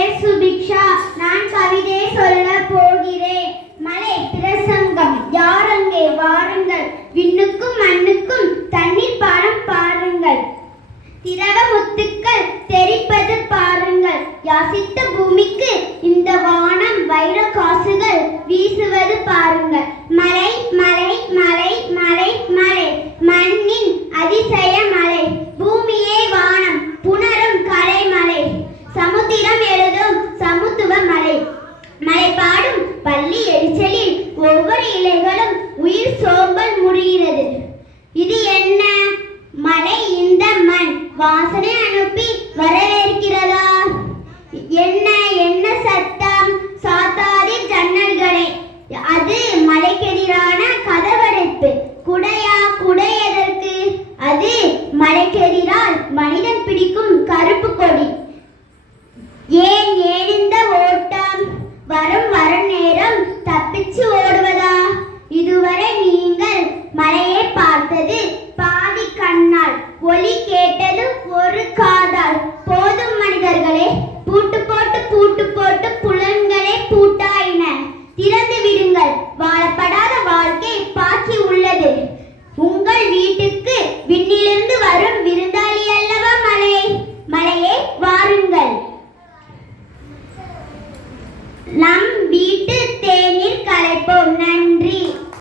சுபிக்ஷா, நான் கவிதை சொல்ல போகிறேன். மலை பிரசங்கம். யாரங்கே வாருங்கள், விண்ணுக்கும் மண்ணுக்கும் தண்ணீர் பாடம் பாருங்கள். திரவ முத்துக்கள் தெரிப்பது பாருங்கள். யாசித்த